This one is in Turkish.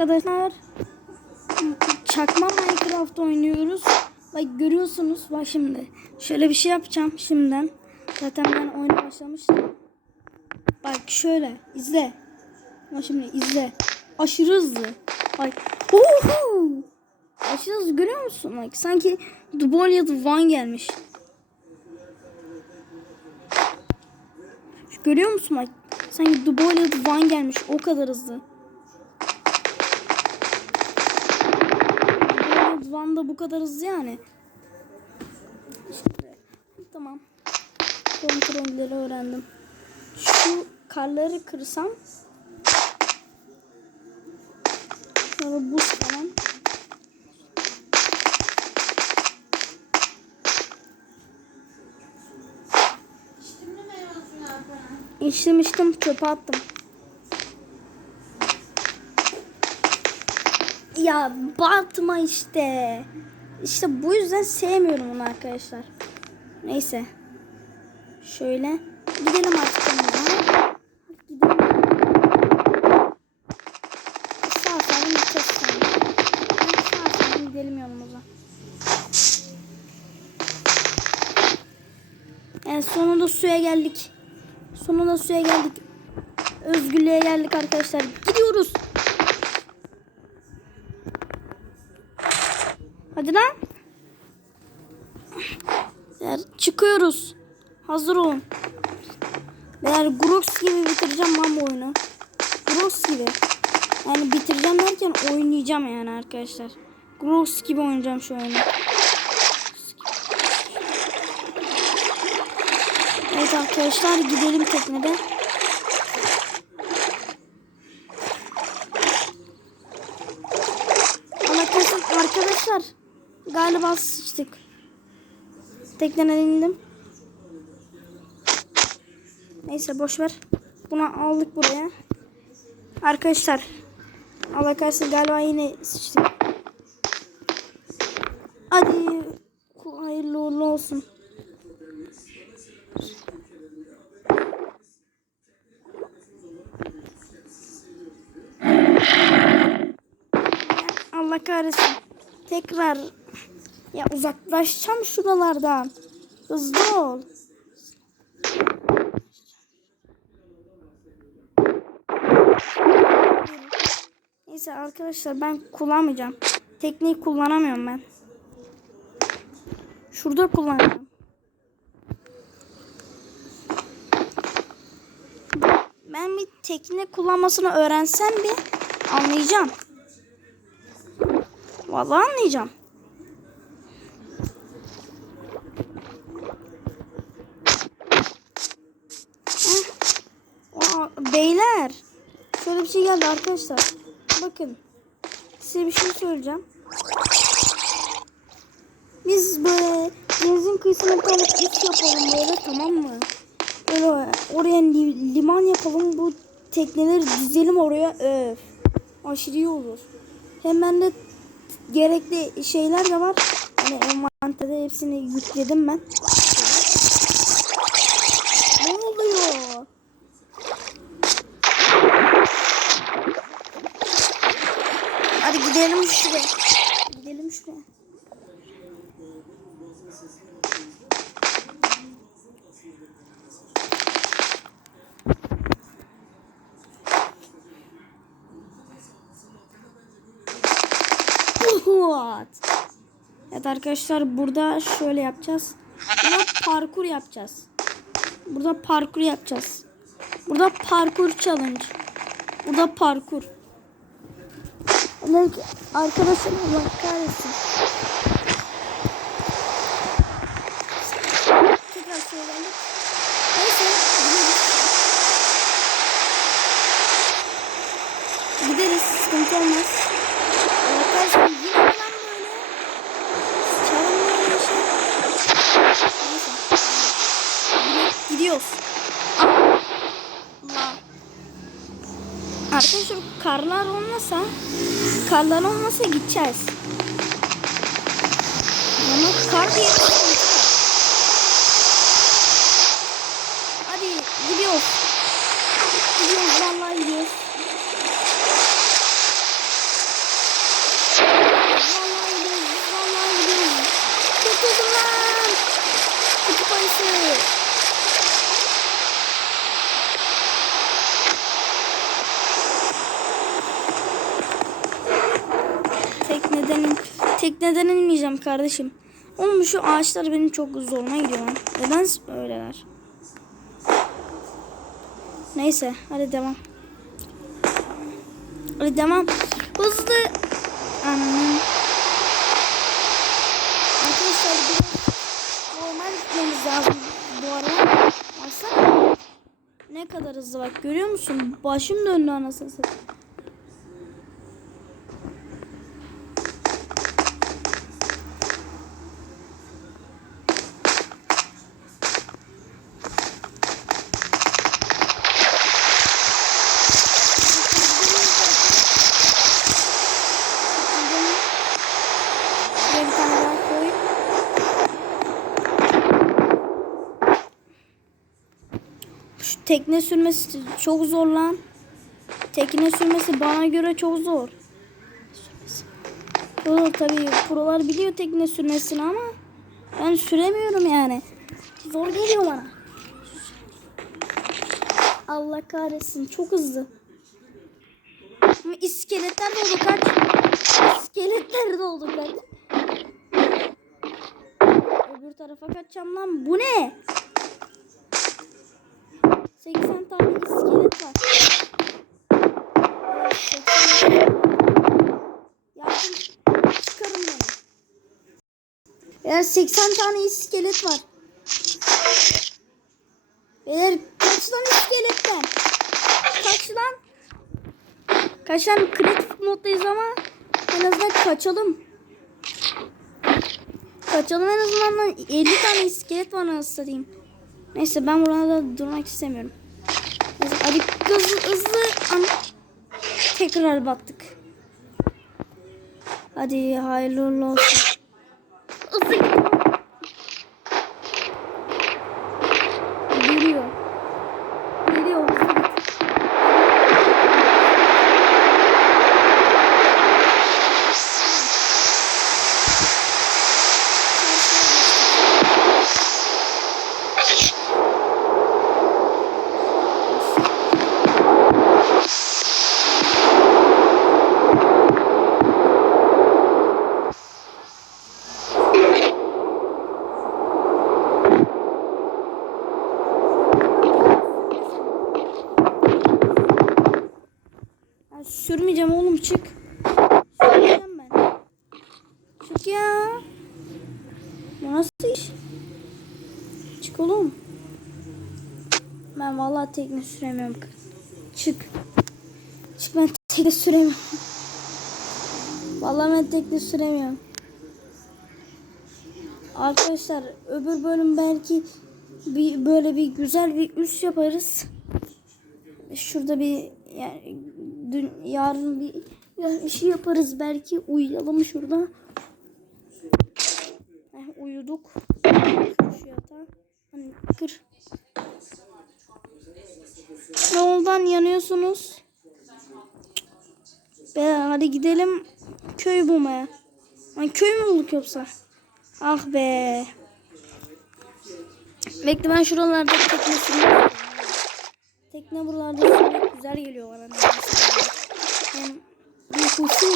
Arkadaşlar çakma Minecraft oynuyoruz. Bak görüyorsunuz bak şimdi. Şöyle bir şey yapacağım şimdiden. Zaten ben oyuna başlamıştım. Bak şöyle izle. Bak şimdi izle. Aşırı hızlı. Bak. Uhu! Aşırı hızlı görüyor musun? Bak sanki Dubol ya da Van gelmiş. Görüyor musun bak? Sanki Dubol ya da Van gelmiş. O kadar hızlı. Da bu kadar hızlı yani. Şimdi, tamam. Kontrolleri öğrendim. Şu karları kırsam sonra buz falan içtim çöpe attım. Ya batma işte. İşte bu yüzden sevmiyorum onu arkadaşlar. Neyse. Şöyle. Gidelim artık. Sağ salim gideceğiz gidelim yolumuza. Evet sonunda suya geldik. Sonunda suya geldik. Özgürlüğe geldik arkadaşlar. Gidiyoruz. Hadi lan. Beyler çıkıyoruz. Hazır olun. Beyler Grox gibi bitireceğim lan bu oyunu. Grox gibi. Yani bitireceğim derken oynayacağım yani arkadaşlar. Grox gibi oynayacağım şu oyunu. Evet arkadaşlar gidelim teknede. Arkadaşlar, arkadaşlar galiba sıçtık. Tekneden indim. Neyse boş ver. Bunu aldık buraya. Arkadaşlar Allah kahretsin galiba yine sıçtık. Hadi hayırlı uğurlu olsun. Allah kahretsin. Tekrar ya uzaklaşacağım şuralardan. Hızlı ol. Neyse arkadaşlar ben kullanmayacağım. Tekneyi kullanamıyorum ben. Şurada kullanacağım. Ben bir tekne kullanmasını öğrensem bir anlayacağım. Vallahi anlayacağım. Heh. Aa, beyler. Şöyle bir şey geldi arkadaşlar. Bakın. Size bir şey söyleyeceğim. Biz böyle denizin kıyısına bir tane üs yapalım böyle tamam mı? Böyle oraya li- liman yapalım bu tekneleri dizelim oraya öf. Aşırı iyi olur. Hem bende gerekli şeyler de var. Hani envanterde hepsini yükledim ben. Ne oluyor? Hadi gidelim şuraya. Gidelim şuraya. What? Evet arkadaşlar burada şöyle yapacağız. Burada parkur yapacağız. Burada parkur yapacağız. Burada parkur challenge. Burada parkur. Arkadaşım Allah kahretsin. Arkadaşlar karlar olmasa karlar olmasa gideceğiz. Bunu kar diye şey Hadi gidiyoruz. Gidiyoruz vallahi gidiyoruz. Vallahi gidiyoruz. Vallahi gidiyoruz. Çok uzun lan. Kutup ayısı. Tekneden inmeyeceğim kardeşim. Oğlum şu ağaçlar benim çok zoruma gidiyor. Neden öyleler? Neyse hadi devam. Hadi devam. Hızlı. Anam. Arkadaşlar biraz normal gitmemiz lazım bu arada. Baksana. Ne kadar hızlı bak görüyor musun? Başım döndü anasını satayım. Buraya bir tane daha koy. Şu tekne sürmesi çok zor lan. Tekne sürmesi bana göre çok zor. Zor tabii prolar biliyor tekne sürmesini ama ben süremiyorum yani. Zor geliyor bana. Allah kahretsin çok hızlı. Ama iskeletler doldu kaç. İskeletler doldu kaç. Öbür tarafa kaçacağım lan. Bu ne? 80 tane iskelet var. Beyler kaç lan iskeletten? Kaç lan? Kaç lan kritik moddayız ama en azından kaçalım. Kaçalım en azından lan 50 tane iskelet var satayım. Neyse ben burada durmak istemiyorum. Neyse, hadi hızlı hızlı an tekrar battık. Hadi hayırlı olsun. Hızlı git. Geliyor. Geliyor hızlı git. Ya sürmeyeceğim oğlum çık. Sürmeyeceğim ben. Çık ya. Bu nasıl iş? Çık oğlum. Ben vallahi tekne süremiyorum. Çık. Çık ben tekne süremiyorum. Vallahi ben tekne süremiyorum. Arkadaşlar öbür bölüm belki bir böyle bir güzel bir üst yaparız. Şurada bir yani dün yarın bir, bir şey yaparız belki uyuyalım şurada. Heh, uyuduk. Şu yatağı. Hani kır. Ne oldan yanıyorsunuz? Be hadi gidelim köy bulmaya. Hani köy mü bulduk yoksa? Ah be. Bekle ben şuralarda teknesini Tekne buralarda güzel geliyor bana. Nedense. Hem bir